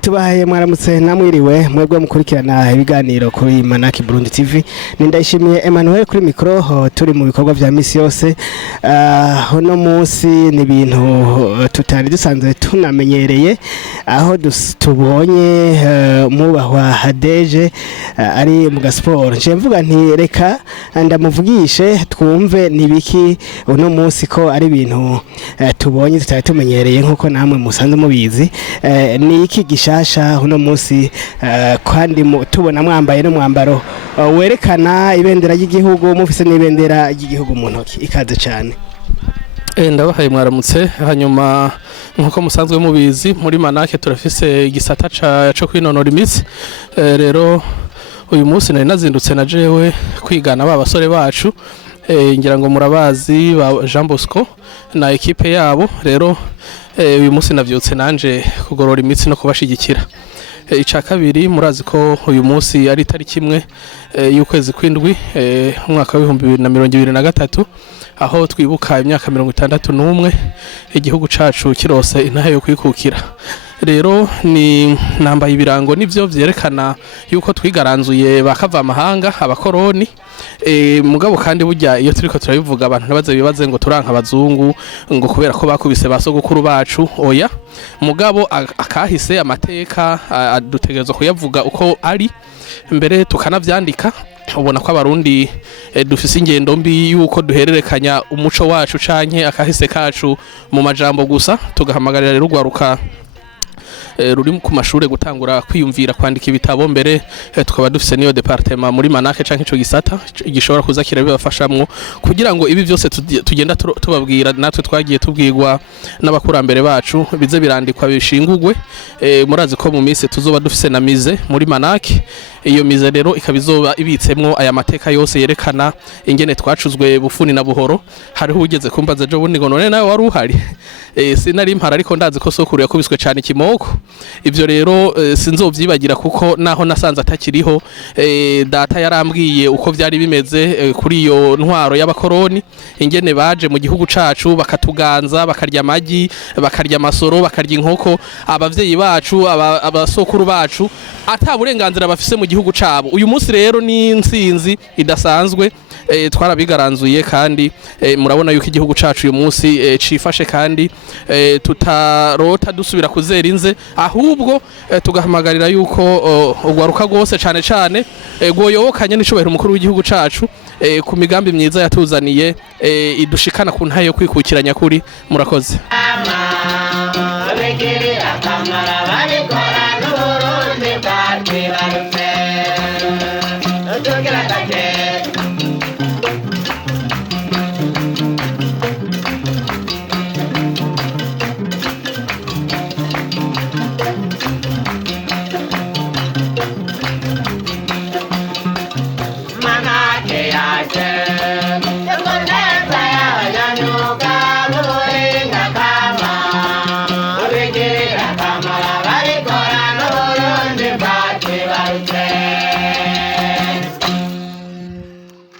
tubahaye mwaramutse namwiriwe mwebwe mukurikirana ibiganiro kuri Manaki Burundi TV nindayishimiye Emmanuel kuri micro turi mu bikorwa vya misi yose hono munsi ni ibintu tutari dusanzwe tunamenyereye aho tubonye mubahwa Hadeje ari mu gasport nje mvuga nti reka ndamuvugishe twumve nibiki uno munsi ko ari ibintu tubonye tutari tumenyereye nkuko namwe musanze mubizi ni iki gishasha uno munsi kandi tubona mwambaye no mwambaro werekana ibendera ry'igihugu mufise n'ibendera ry'igihugu mu ntoki ikaze cyane ndabahaye mwaramutse hanyuma nkuko musanzwe mubizi muri Manake turafise igisata cyo kwinonora imitsi rero uyu munsi nari nazindutse na jewe kwigana basore bacu ngira ngo murabazi ba Jean Bosco na equipe yabo rero uyu munsi navyutse nanje kugorora imitsi no kubashigikira ica kabiri murazi ko uyu munsi ari tariki imwe y'ukwezi kw'indwi umwaka wa 2023 aho twibuka imyaka 61 igihugu cacu kirose intahe yo kwikukira rero ni nambaye ibirango nivyo vyerekana yuko twigaranzuye bakava amahanga abakoroni mugabo kandi burya iyo turiko turabivuga abantu nabaze bibaze ngo turanka abazungu ngo kubera ko bakubise basogokuru bacu oya mugabo akahise amateka adutegerezwa kuyavuga uko ari mbere tukanavyandika ubona ko abarundi dufise ingendo mbi yuko duhererekanya umuco wacu canke akahise kacu mu majambo gusa tugahamagarira rero ugwaruka ruri ku mashure gutangura kwiyumvira kwandika ibitabo mbere tukaba dufise niyo departement muri Manake canke ico gisata gishobora kuza kirabibafashamwo kugira ngo ibi byose tugenda tubabwira natwe twagiye tubwirwa n'abakurambere bacu bize birandikwa bishingurwe murazi ko mu minsi tuzoba dufise na mize muri Manake iyo mize rero ikabizoba ibitsemwo aya mateka yose yerekana ingene twacuzwe bufuni na buhoro hariho ugeze kumbaza jo bundi ngo none nawe wari uhari sinari impara ariko ndazi ko sokuru yakubiswe cyane kimoko ivyo rero sinzovyibagira kuko naho nasanze atakiriho data yarambwiye uko vyari bimeze kuri iyo ntwaro y'abakoroni ingene baje mu gihugu cacu bakatuganza bakarya amagi bakarya amasoro bakarya inkoko abavyeyi bacu abasokuru bacu ata burenganzira bafise mu gihugu cabo uyu munsi rero ni insinzi idasanzwe twarabigaranzuye kandi murabona yuko igihugu cacu uyu munsi cifashe kandi tutarota dusubira kuzera inze ahubwo tugahamagarira yuko ugwaruka gose cane cane goyobokanye n'icubahiro umukuru w'igihugu cacu ku migambi myiza yatuzaniye idushikana ku ntayo kwikukiranya kuri murakoze Manake yaje,